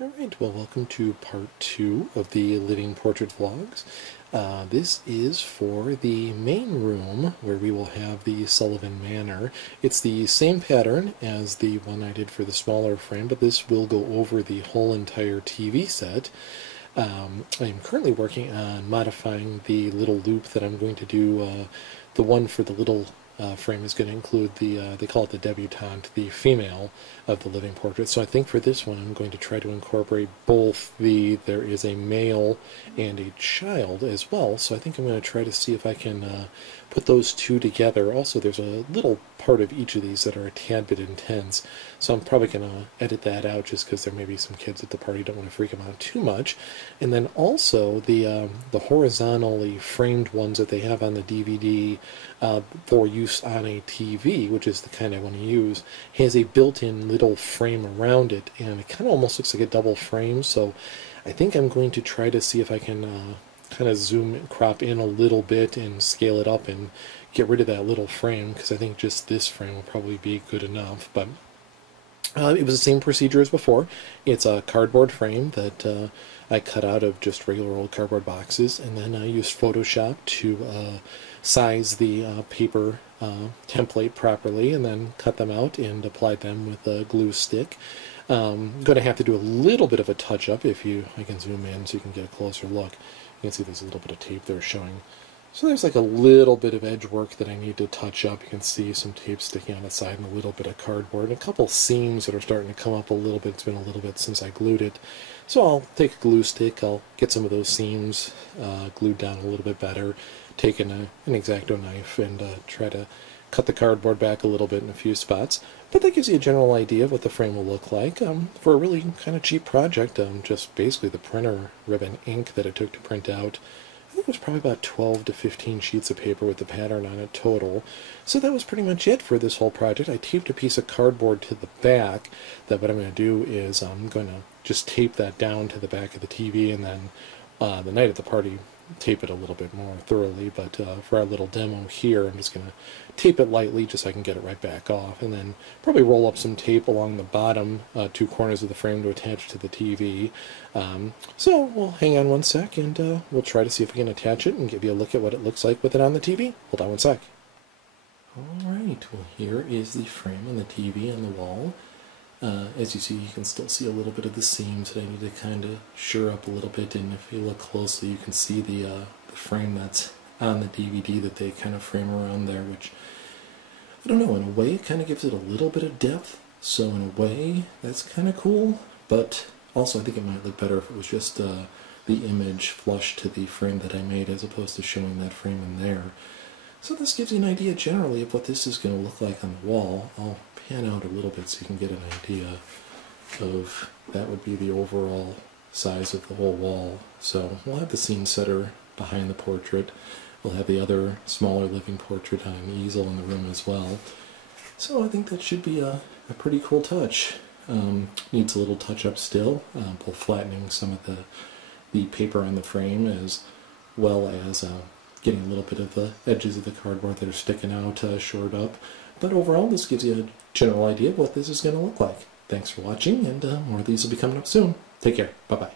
Alright, well, welcome to part 2 of the Living Portrait vlogs. This is for the main room where we will have the Sullivan Manor. It's the same pattern as the one I did for the smaller frame, but this will go over the whole entire TV set. I'm currently working on modifying the little loop that I'm going to do. The one for the little frame is going to include the, they call it the debutante, the female of the living portrait. So I think for this one I'm going to try to incorporate both there is a male and a child as well. So I think I'm going to try to see if I can put those two together. Also, there's a little part of each of these that are a tad bit intense. So I'm probably going to edit that out just because there may be some kids at the party, don't want to freak them out too much. And then also the horizontally framed ones that they have on the DVD for use on a TV, which is the kind I want to use, has a built-in little frame around it, and it kind of almost looks like a double frame. So I think I'm going to try to see if I can kind of zoom, crop in a little bit and scale it up and get rid of that little frame, because I think just this frame will probably be good enough. But it was the same procedure as before. It's a cardboard frame that I cut out of just regular old cardboard boxes, and then I used Photoshop to size the paper template properly, and then cut them out and applied them with a glue stick. I'm going to have to do a little bit of a touch-up. I can zoom in so you can get a closer look. You can see there's a little bit of tape there showing. So there's like a little bit of edge work that I need to touch up. You can see some tape sticking on the side and a little bit of cardboard, and a couple seams that are starting to come up a little bit. It's been a little bit since I glued it. So I'll take a glue stick, I'll get some of those seams glued down a little bit better, take an X-Acto knife and try to cut the cardboard back a little bit in a few spots. But that gives you a general idea of what the frame will look like for a really kind of cheap project. Just basically the printer ribbon ink that it took to print out. I think it was probably about 12 to 15 sheets of paper with the pattern on it total. So that was pretty much it for this whole project. I taped a piece of cardboard to the back. That what I'm going to do is I'm going to just tape that down to the back of the TV, and then the night at the party tape it a little bit more thoroughly. But for our little demo here, I'm just going to tape it lightly just so I can get it right back off, and then probably roll up some tape along the bottom two corners of the frame to attach to the TV. So we'll hang on one sec, and we'll try to see if we can attach it and give you a look at what it looks like with it on the TV. Hold on one sec. Alright, well, here is the frame on the TV on the wall. As you see, you can still see a little bit of the seams that I need to kind of shore up a little bit, and if you look closely you can see the frame that's on the DVD that they kind of frame around there, which, I don't know, in a way it kind of gives it a little bit of depth, so in a way that's kind of cool, but also I think it might look better if it was just the image flush to the frame that I made as opposed to showing that frame in there. So this gives you an idea generally of what this is going to look like on the wall. I'll pan out a little bit so you can get an idea of that would be the overall size of the whole wall. So we'll have the scene setter behind the portrait. We'll have the other smaller living portrait on an easel in the room as well. So I think that should be a pretty cool touch. Needs a little touch up still, both flattening some of the paper on the frame as well as getting a little bit of the edges of the cardboard that are sticking out shored up. But overall, this gives you a general idea of what this is going to look like. Thanks for watching, and more of these will be coming up soon. Take care. Bye-bye.